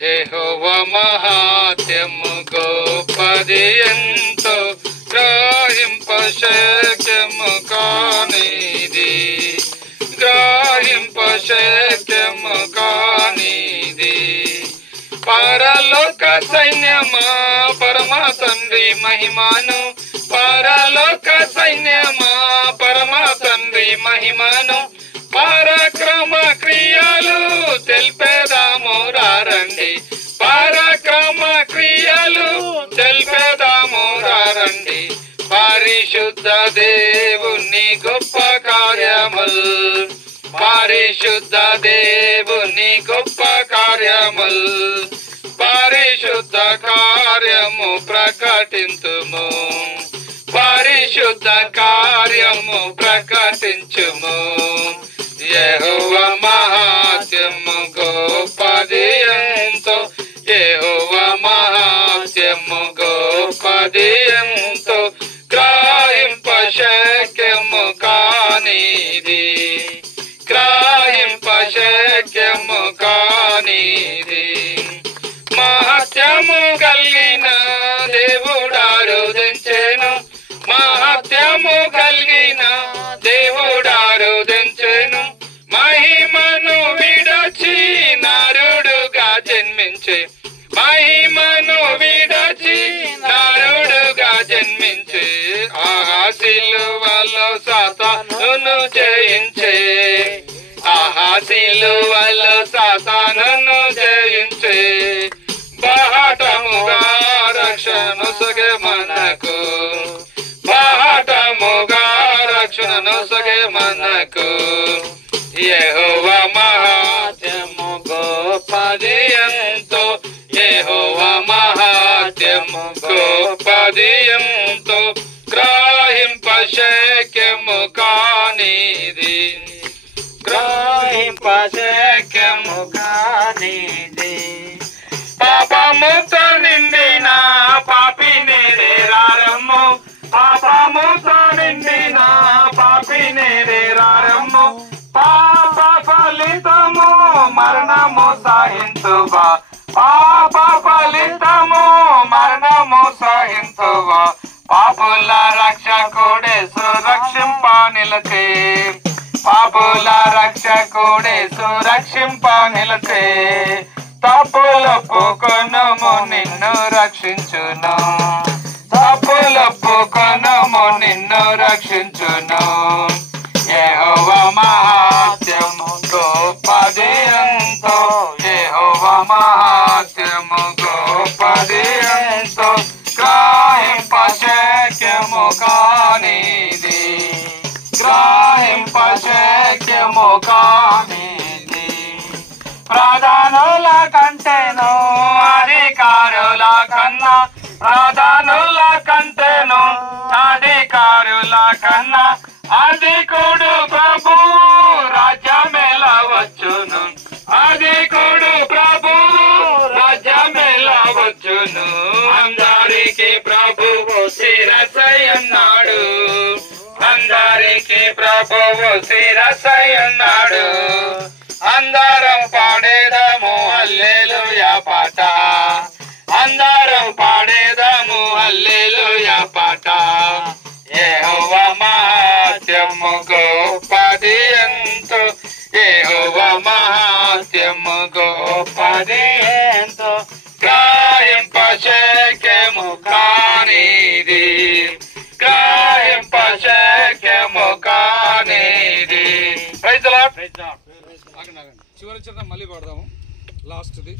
యెహోవా మహాత్మ్యము గొప్పది ఎంతో గ్రహింపశక్యము కానిది, గ్రహింపశక్యము కానిది. పరలోక సైన్యమా పరమ తండ్రి మహిమను, పరలోక సైన్యమా పరమ తండ్రి మహిమను, పరాక్రమ క్రియలు తెలిపేదాము రండి, పరాక్రమ క్రియలు తెలిపేదాము రండి. పరిశుద్ధ దేవుని గొప్ప కార్యముల్, పరిశుద్ధ దేవుని గొప్ప కార్యముల్, పరిశుద్ధ కార్యము ప్రకటింతుము, పరిశుద్ధ కార్యము ప్రకటించుము. యెహోవా మహాత్మ్యము గొప్పది ఎంతో, యెహోవా మహాత్మ్యము గొప్పది ఎంతో గ్రహింపశక్యము కానిది, గ్రహింపశక్యము కానిది. మహత్యము కలిగిన దేవుడారుదించెను, మహత్యము కలిగిన దేవుడారుదించెను. మహిమను విడచి నరుడుగా జన్మించే, మహిమను విడచి నరుడుగా జన్మించే. ఆహా సిలువలో సాతానును జయించే, ఆహా సిలువలో సాతానును జయించే. బాహటముగా రక్షణొసగే మనకు, బాహటముగా రక్షణొసగే మనకు. యెహోవా మహాత్మ్యము గొప్పది ఎంతో, యెహోవా మహాత్మ్యము గొప్పది ఎంతో గ్రహింపశక్యము కానిది, గ్రహింపశక్యము కానిది. పాపముతో నిండిన పాపిని రారమ్ము, పాపముతో నిండిన పాపిని రారమ్ము. పాప ఫలితము మరణము సహింతువా, పాప ఫలితము మరణము సహింతువా. పాపుల రక్షకుడే సురక్షింప నిలచే, పాపుల రక్షకుడే సురక్షింప నిలచే. తప్పులొప్పుకొనుము నిన్ను రక్షించును, తప్పులొప్పుకొనుము నిన్ను రక్షించును. యెహోవా మహాత్మ్యము గొప్పది ఎంతో, యెహోవా మహాత్మ్యము గొప్పది ఎంతో గ్రహింపశక్యము కానిది, గ్రహింపశక్యము కానిది. ప్రధానుల కంటేను అధికారుల కన్నా, ప్రధానుల కంటేను అధికారుల కన్నా అధికుడు ప్రభు రాజ్యమేలా వచ్చును, అధికుడు ప్రభు రాజ్యమేలా వచ్చును. అందరికి ప్రభువు శిరసయ్యన్నాడు, అందరికి ప్రభువు శిరసయ్యన్నాడు. అందరం పాడేదము హల్లెలూయా పాట, అందరం పాడేదము హల్లెలూయా పాట. యెహోవా మహాత్మ్యము గొప్పది ఎంతో, యెహోవా మహాత్మ్యము గొప్పది ఎంతో గ్రహింపశక్యము కానిది, గ్రహింపశక్యము కానిది. Praise the lord. చివరి చిన్న మళ్ళీ పాడదాము, లాస్ట్ది.